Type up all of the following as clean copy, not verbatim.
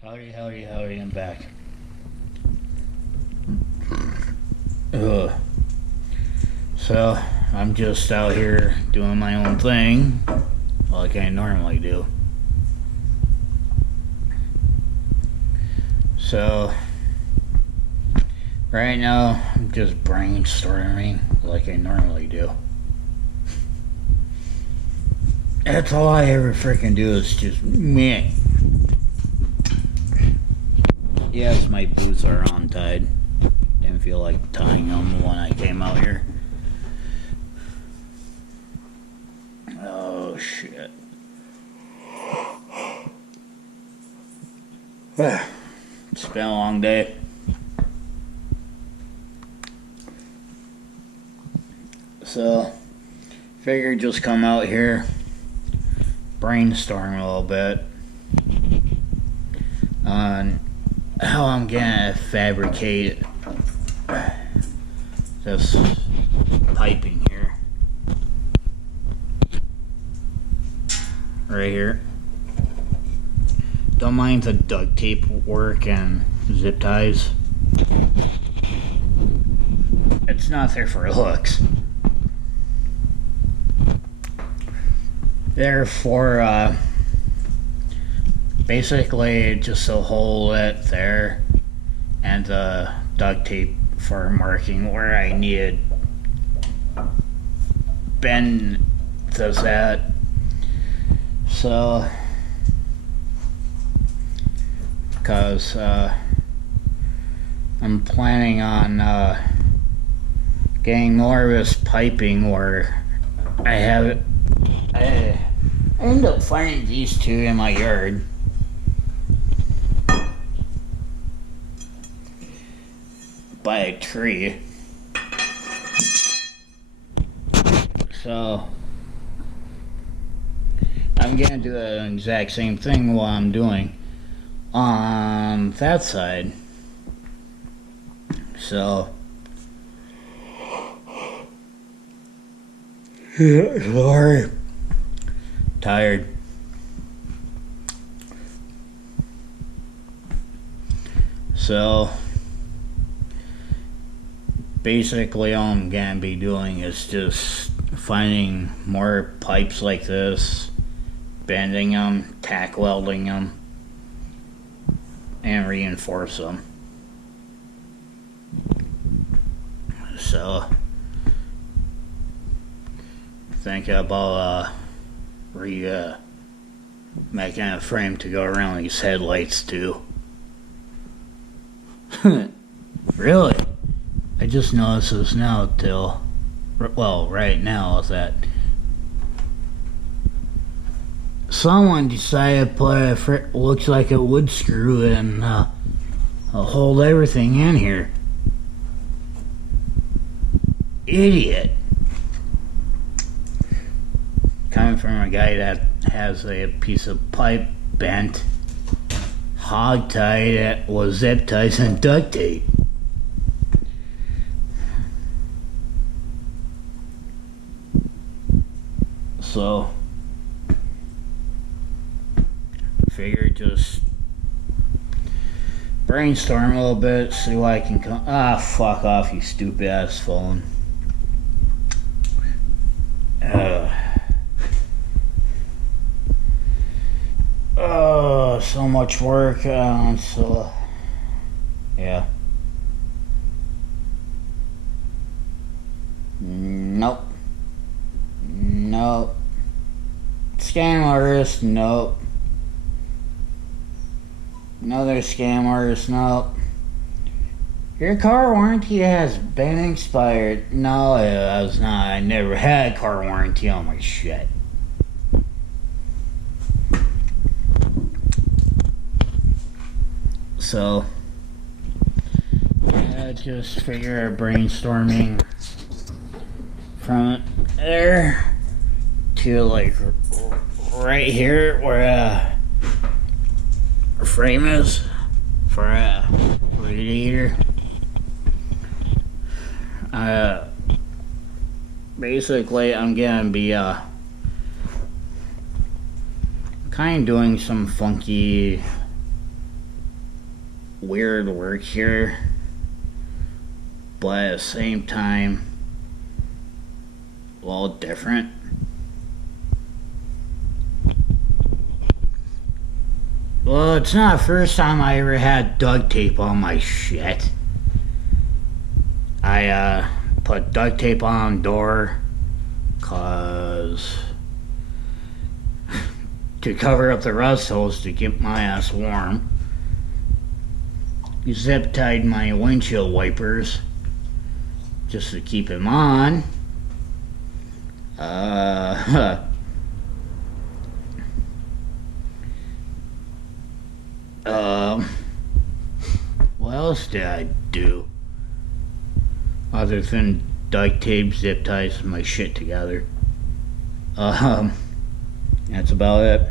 Howdy, howdy, howdy, I'm back. Ugh. So, I'm just out here doing my own thing, like I normally do. So, right now, I'm just brainstorming like I normally do. That's all I ever freaking do is just meh. Yes, my boots are untied. Didn't feel like tying them when I came out here. Oh, shit. It's been a long day. So, figured just come out here, brainstorm a little bit on how I'm gonna fabricate this piping here. Right here. Don't mind the duct tape work and zip ties. It's not there for looks. Therefore, basically just to hold it there and the duct tape for marking where I needed bend this at. So, because I'm planning on getting more of this piping where I have it. I ended up finding these two in my yard. By a tree. So I'm gonna do the exact same thing while I'm doing on that side. So sorry. Tired. So basically all I'm gonna be doing is just finding more pipes like this, bending them, tack welding them, and reinforce them. So think about making a frame to go around these headlights too. Really? I just noticed this now right now is that someone decided to put looks like a wood screw and hold everything in here. Idiot. Coming from a guy that has a piece of pipe bent, hog-tied with zip ties and duct tape. So, figure just brainstorm a little bit, see what I can come. Ah, fuck off, you stupid ass phone. Oh, so much work. So, yeah. Nope. Nope. Scam artist, nope. Another scam artist, nope. Your car warranty has been expired. No, it has not. I never had a car warranty on my shit. So, yeah, just figure brainstorming from there to like right here where a frame is for a radiator. Basically I'm gonna be kind of doing some funky weird work here, but at the same time, a little different. Well, it's not the first time I ever had duct tape on my shit. I put duct tape on the door cause to cover up the rust holes to keep my ass warm. Zip tied my windshield wipers just to keep them on. What else did I do? Other than duct tape, zip ties my shit together. That's about it.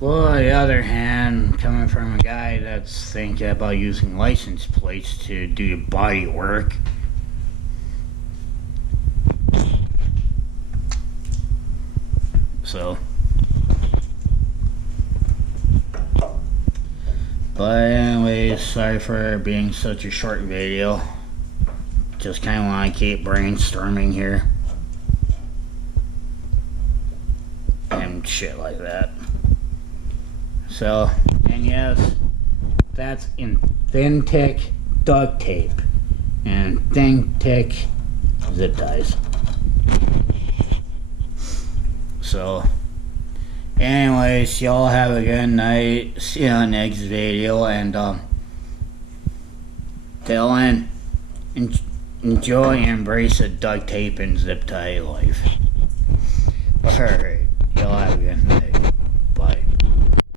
Well, on the other hand, coming from a guy that's thinking about using license plates to do body work, so. But anyways, sorry for being such a short video. Just kind of want to keep brainstorming here. And shit like that. So, and yes, that's in thin thick duct tape and thin thick zip ties. So, anyways, y'all have a good night. See you on the next video. And Dylan, enjoy and embrace a duct tape and zip tie life. Alright, y'all have a good